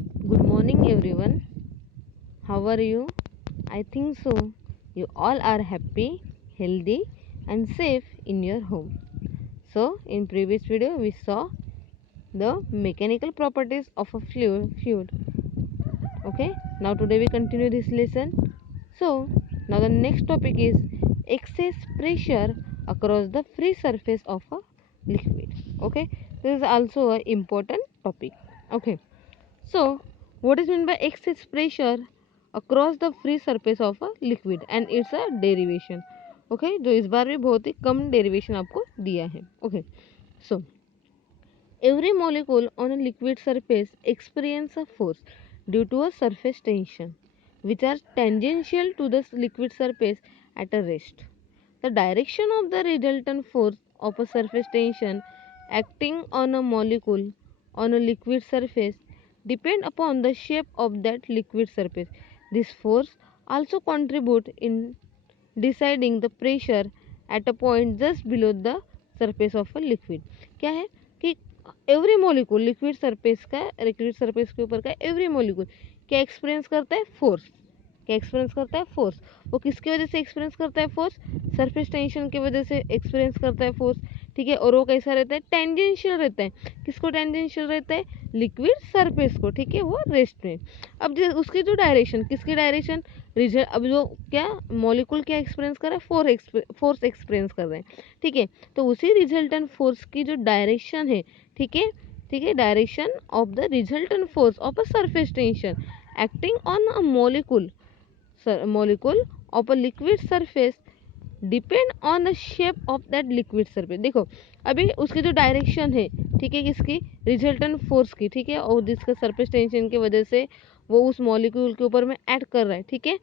Good morning, everyone. How are you? I think so. You all are happy, healthy, and safe in your home. So, in previous video, we saw the mechanical properties of a fluid. Okay. Now today we continue this lesson. So, now the next topic is excess pressure across the free surface of a liquid. Okay. This is also an important topic. Okay. So, what is meant by excess pressure across the free surface of a liquid and its a derivation. Okay जो इस बार भी बहुत ही कम derivation आपको दिया है. Okay so every molecule on a liquid surface experience a force due to a surface tension which are tangential to the liquid surface at a rest. The direction of the resultant force of a surface tension acting on a molecule on a liquid surface depend upon the shape of that liquid surface. This force also contribute in deciding the pressure at a point just below the surface of a liquid. क्या है कि every molecule liquid surface के ऊपर का every molecule क्या experience करता है force. क्या एक्सपीरियंस करता है फोर्स. वो किसकी वजह से एक्सपीरियंस करता है फोर्स. सरफेस टेंशन की वजह से एक्सपीरियंस करता है फोर्स. ठीक है. और वो कैसा रहता है टेंजेंशियल रहता है. किसको टेंजेंशियल रहता है लिक्विड सरफेस को. ठीक है. वो रेस्ट में. अब उसकी जो डायरेक्शन किसकी डायरेक्शन रिजल्ट अब जो क्या मॉलिक्यूल क्या एक्सपीरियंस कर रहा है फोर्स एक्सपीरियंस कर रहे हैं. ठीक है. तो उसी रिजल्टेंट फोर्स की जो डायरेक्शन है. ठीक है. ठीक है. Direction of the resultant force of a surface tension acting on a molecule of a liquid surface depend on the shape of that liquid surface. देखो अभी उसकी जो डायरेक्शन है. ठीक है. किसकी रिजल्टेंट फोर्स की. ठीक है. और जिसका सरफेस टेंशन की वजह से वो उस मॉलिक्यूल के ऊपर में ऐड कर रहा है. ठीक है.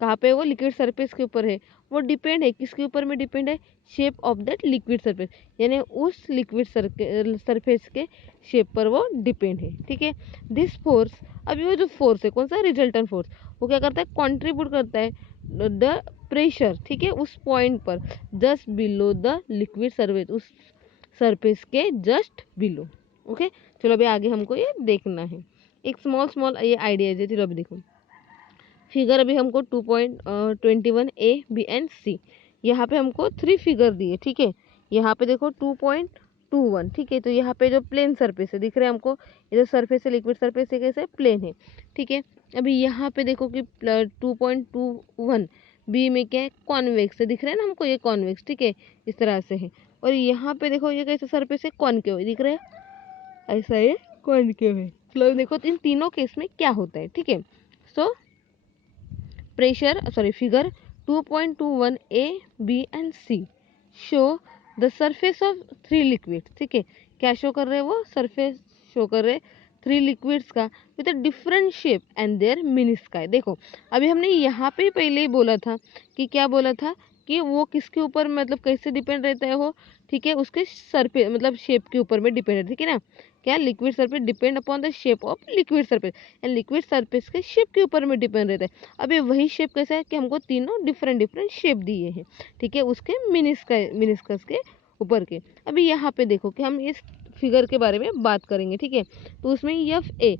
कहाँ पे वो लिक्विड सरफेस के ऊपर है. वो डिपेंड है किसके ऊपर में डिपेंड है shape of that liquid surface यानी उस लिक्विड सरफेस के शेप पर वो डिपेंड है. ठीक है. दिस फोर्स अभी वो जो फोर्स है कौन सा रिजल्टेंट फोर्स वो क्या करता है कंट्रीब्यूट करता है द प्रेशर. ठीक है. उस पॉइंट पर just below the liquid surface उस सरफेस के जस्ट बिलो. ओके चलो अभी आगे हमको ये देखना है. एक स्मॉल ये आइडियाज है. चलो अभी देखो फिगर अभी हमको 2.21 ए बी एंड सी. यहाँ पे हमको 3 फिगर दिए. ठीक है. यहाँ पे देखो 2.21. ठीक है. तो यहाँ पे जो प्लेन सरफेस है दिख रहा है हमको. ये जो सरफेस है लिक्विड सरफेस है कैसे प्लेन है. ठीक है. अभी यहाँ पे देखो कि 2.21 बी में क्या है कॉन्वेक्स है. दिख रहा है ना हमको ये कॉन्वेक्स. ठीक है. इस तरह से है. और यहाँ पे देखो ये कैसे सरफेस है कॉनकेव दिख रहा है. ऐसा ये कॉनकेव है. चलो देखो इन तीनों केस में क्या होता है. ठीक है. सो figure 2.21 a b and c show the surface of 3 liquids. ठीक है. क्या शो कर रहे हैं वो सरफेस शो कर रहे 3 लिक्विड्स का with a different shape and there mini sky. देखो अभी हमने यहाँ पे पहले ही बोला था कि क्या बोला था कि वो किसके ऊपर मतलब कैसे डिपेंड रहता है वो. ठीक है. उसके सरफेस मतलब शेप के ऊपर में डिपेंड है. ठीक है ना. क्या liquid surface depend upon the shape of liquid surface and liquid surface के शेप के ऊपर में डिपेंड रहता है. अब ये वही शेप कैसा है कि हमको तीनों डिफरेंट शेप दिए हैं. ठीक है. उसके मिनिस्कस के ऊपर के. अभी यहाँ पे देखो कि हम इस फिगर के बारे में बात करेंगे. ठीक है. तो उसमें एफ ए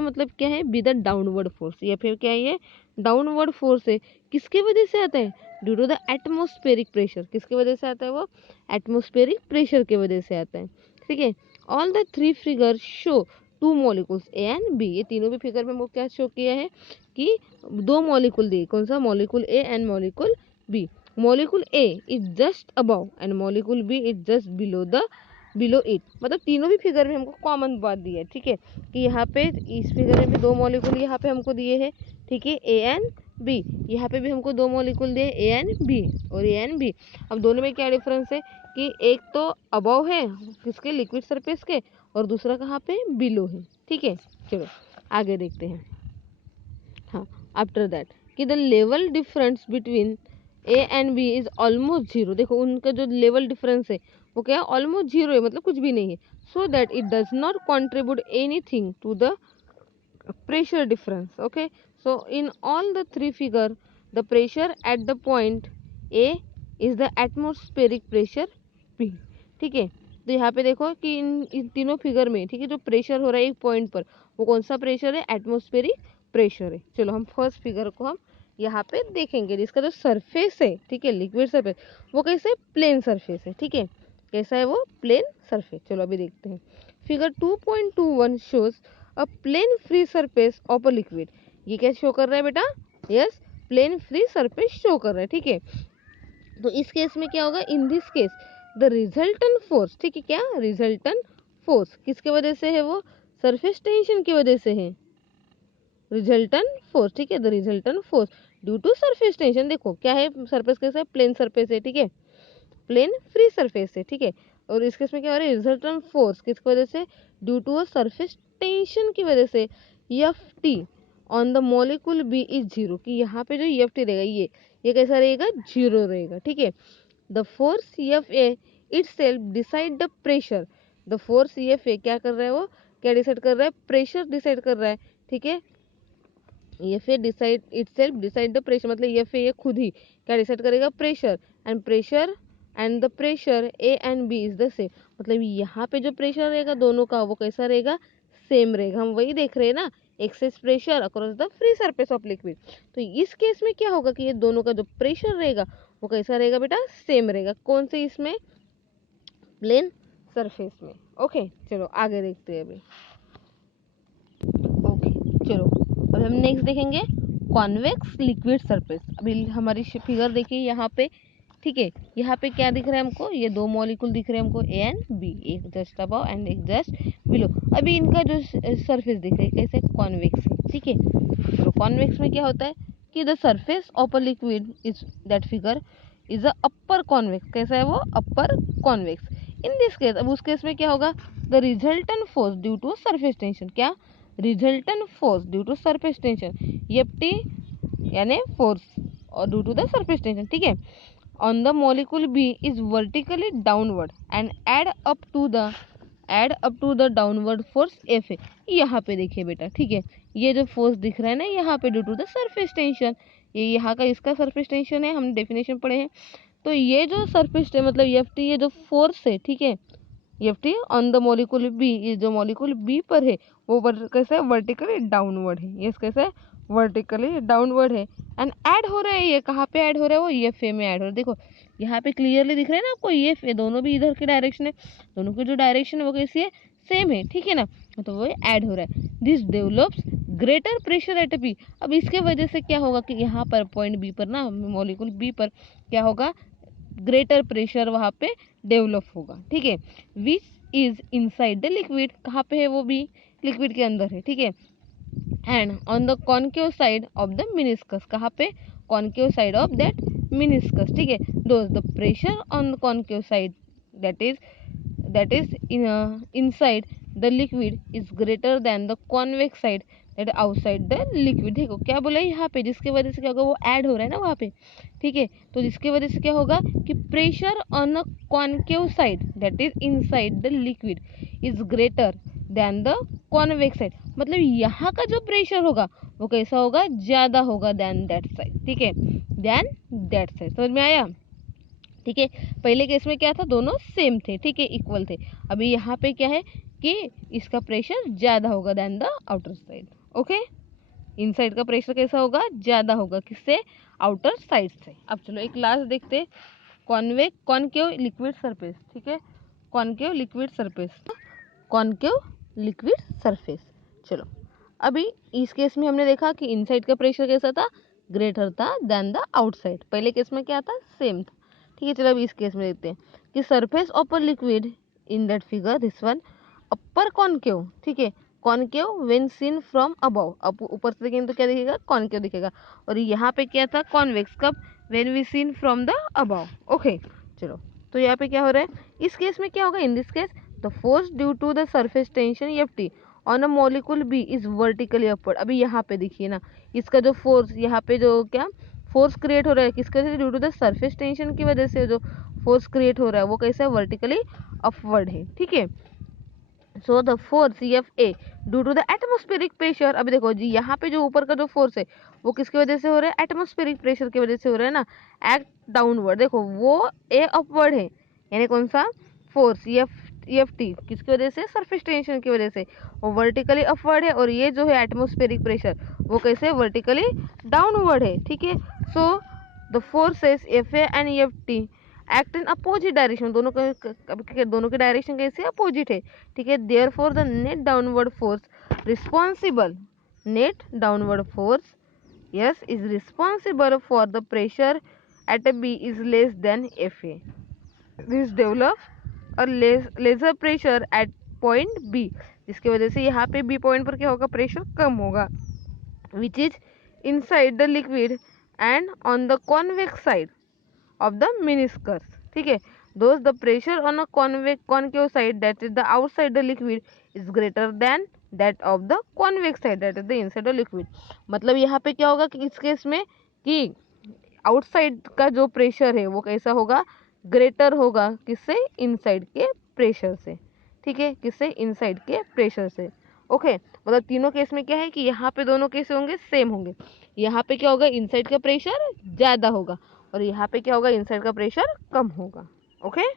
मतलब क्या है बी द डाउनवर्ड फोर्स. या फिर क्या है ये डाउनवर्ड फोर्स है. किसके वजह से आता है due to the atmospheric pressure. किसकी वजह से आता है वो एटमोस्फेरिक प्रेशर की वजह से आता है. ठीक है. All the 3 figure show 2 molecules A and B. ये तीनों भी फिगर में वो क्या शो किया है कि 2 मॉलिक्यूल दिए. कौन सा molecule A and molecule B. Molecule A is just above and molecule B is just below it. मतलब तीनों भी फिगर में हमको कॉमन बात दी है. ठीक है. कि यहाँ पे इस फिगर में भी 2 मॉलिक्यूल यहाँ पे हमको दिए हैं. ठीक है. A and B. यहाँ पे भी हमको 2 मॉलिक्यूल दिए ए एंड बी और ए एंड बी. अब दोनों में क्या डिफरेंस है कि एक तो अबव है किसके लिक्विड सरफेस के और दूसरा कहाँ पे बिलो है. ठीक है. चलो आगे देखते हैं. हाँ आफ्टर दैट कि the level difference between A and B is almost zero. देखो उनका जो लेवल डिफरेंस है वो क्या है ऑलमोस्ट जीरो है मतलब कुछ भी नहीं है. So that it does not contribute anything to the pressure difference. Okay, so in all the 3 figure the pressure at the point A is the atmospheric pressure P. ठीक है. तो यहाँ पे देखो कि इन तीनों फिगर में ठीक है जो प्रेशर हो रहा है एक पॉइंट पर वो कौन सा प्रेशर है, एटमॉस्फेरिक प्रेशर है। चलो हम फर्स्ट फिगर को हम यहाँ पे देखेंगे, जिसका जो सरफेस है, ठीक है, लिक्विड सरफेस, वो कैसे प्लेन सरफेस है, ठीक है, कैसा है वो प्लेन सरफेस। चलो अभी देखते हैं। Figure 2.21 shows a plane free surface of a liquid. ये क्या शो कर रहा है बेटा, yes, plane free surface show कर रहा है, ठीक है। तो इस केस में क्या होगा, in this case the resultant force, ठीक है, क्या रिजल्टेंट फोर्स किसके वजह से है, वो सरफेस टेंशन की वजह से है, रिजल्टेंट फोर्स, ठीक है, the resultant force due to surface tension. देखो क्या है, सरफेस कैसा है, प्लेन सरफेस है, ठीक है, प्लेन फ्री सरफेस है, ठीक है, और इस केस में क्या हो रहा है, रिजल्टेंट फोर्स किसकी वजह से, due to a surface tension की वजह से। F T on the molecule B is zero, कि यहाँ पे जो एफ टी रहेगा ये कैसा रहेगा, जीरो रहेगा, ठीक है। The force F A it self decide the pressure, the force F ए क्या कर रहा है, वो क्या डिसाइड कर रहा है, प्रेशर डिसाइड कर रहा है, ठीक है। F A decide itself decide the pressure, मतलब एफ ए ये खुद ही क्या डिसाइड करेगा, pressure, and the pressure A and B is the same, मतलब यहाँ पे जो प्रेशर रहेगा दोनों का वो कैसा रहेगा, सेम रहेगा। हम वही देख रहे हैं ना, excess pressure across the free surface of liquid. तो इस केस में क्या होगा कि ये दोनों का जो प्रेशर रहेगा वो कैसा रहेगा बेटा, सेम रहेगा। कौन से इसमें, प्लेन सरफेस में। ओके चलो आगे देखते हैं अभी। ओके चलो अब हम नेक्स्ट देखेंगे कॉन्वेक्स लिक्विड सरफेस। अभी हमारी फिगर देखिए यहाँ पे, ठीक है, यहाँ पे क्या दिख रहा है हमको, ये दो मॉलिक्यूल दिख रहे हैं हमको, ए एंड बी, एक जस्ट अबव एंड एक जस्ट बिलो। अभी इनका जो सरफेस दिख रहा है कैसे, कॉन्वेक्स है, ठीक है। तो कॉन्वेक्स में क्या होता है कि the surface of a liquid is that figure is a upper convex, कैसा है वो, upper convex. In this case, अब उस केस में क्या होगा, the resultant force due to surface tension, क्या resultant force due to surface tension, F T यानी फोर्स और due to the surface tension, ठीक है, on the molecule B is vertically downward and add up to the downward force Fa। यहाँ पे देखिए बेटा, ठीक है, ये जो फोर्स दिख रहा है ना यहाँ पे due to the surface tension, ये यहाँ का इसका सरफेस टेंशन है, हमने डेफिनेशन पढ़े हैं। तो ये जो सरफेस मतलब एफ टी, ये जो फोर्स है, ठीक है, F T on the molecule B, ये जो मॉलिक्यूल बी पर है वो कैसा है, वर्टिकली डाउनवर्ड है, ये कैसा है, वर्टिकली डाउनवर्ड है। एंड ऐड हो रहा है, ये कहाँ पे ऐड हो रहा है, वो एफ ए में ऐड हो रहा है। देखो यहाँ पे क्लियरली दिख रहा है ना आपको, एफ ए दोनों भी इधर के डायरेक्शन है, दोनों की जो डायरेक्शन है वो कैसी है, सेम है, ठीक है ना, तो वो ऐड हो रहा है। This develops greater pressure at B. अब इसके वजह से क्या होगा कि यहाँ पर पॉइंट बी पर ना, मॉलिक्यूल बी पर क्या होगा, ग्रेटर प्रेशर वहाँ पे डेवलप होगा, ठीक है। Which is inside the liquid, कहाँ पे है वो भी, लिक्विड के अंदर है, ठीक है। And on the concave side of the meniscus, कहाँ पे, concave side of that meniscus, ठीक है। Those the pressure on the concave side that is inside the liquid is greater than the convex side that outside the liquid। देखो क्या बोला है यहाँ पे, जिसके वजह से क्या होगा, वो ऐड हो रहा है ना वहाँ पे, ठीक है, तो जिसके वजह से क्या होगा कि pressure on a concave side that is inside the liquid is greater than the convex side, मतलब यहाँ का जो प्रेशर होगा वो कैसा होगा, ज्यादा होगा देन दैट साइड, ठीक है, देन दैट साइड। समझ में आया, ठीक है। पहले केस में क्या था, दोनों सेम थे, ठीक है, इक्वल थे। अभी यहाँ पे क्या है कि इसका प्रेशर ज्यादा होगा than the outer side. Okay, inside का प्रेशर कैसा होगा, ज्यादा होगा, किससे, आउटर साइड से। अब चलो एक लास्ट देखते हैं, कॉनकेव लिक्विड सरफेस, ठीक है, concave liquid surface, concave liquid surface. चलो अभी इस केस में हमने देखा कि इनसाइड का प्रेशर कैसा था, ग्रेटर था देन द आउटसाइड। पहले केस में क्या था, सेम था, ठीक है। चलो अभी इस केस में देखते हैं कि surface of a liquid in that figure, this one upper concave, ठीक है, concave when seen from above, अब ऊपर से देखेंगे तो क्या दिखेगा, कॉनकेव दिखेगा। और यहाँ पे क्या था, कॉन्वेक्स, कब, when we seen from the above. Okay चलो, तो यहाँ पे क्या हो रहा है, इस केस में क्या होगा, in this case the force due to the surface tension F T on a molecule B is vertically upward. अभी यहाँ पे देखिए ना, इसका जो फोर्स यहाँ पे जो क्या फोर्स क्रिएट हो रहा है, किसके वजह से, due to the surface tension की वजह से जो फोर्स क्रिएट हो रहा है वो कैसा है, वर्टिकली अपवर्ड है, ठीक है। So the force F A due to the atmospheric pressure, अभी देखो जी यहाँ पे जो ऊपर का जो फोर्स है वो किसकी वजह से हो रहा है, एटमोस्फेरिक प्रेशर की वजह से हो रहा है ना, एक्ट डाउनवर्ड। देखो वो ए अपवर्ड है, यानी कौन सा, फोर्स एफ एफ टी किसकी वजह से, सरफेस टेंशन की वजह से, वो वर्टिकली अपवर्ड है, और ये जो है एटमोस्फेरिक प्रेशर वो कैसे वर्टिकली डाउनवर्ड है, ठीक है। So the forces F A and F T act in opposite direction, दोनों की डायरेक्शन कैसे अपोजिट है, ठीक है। Therefore the net downward force responsible, net downward force yes is responsible for the pressure at a B is less than FA. This develop a lesser pressure at point B, जिसकी वजह से यहाँ पे B point पर क्या होगा, pressure कम होगा, which is inside the liquid and on the convex side of the meniscus, ठीक है। Thus the pressure on a concave side, that is the outside the liquid, is greater than that of the convex side, that is the inside the liquid। मतलब यहाँ पे क्या होगा कि इस case में कि आउटसाइड का जो प्रेशर है वो कैसा होगा, ग्रेटर होगा, किससे, इनसाइड के प्रेशर से, ठीक है, किससे, इनसाइड के प्रेशर से। ओके मतलब तीनों केस में क्या है कि यहाँ पे दोनों केस होंगे सेम होंगे, यहाँ पे क्या होगा, इनसाइड का प्रेशर ज्यादा होगा, और यहाँ पे क्या होगा, इनसाइड का प्रेशर कम होगा। ओके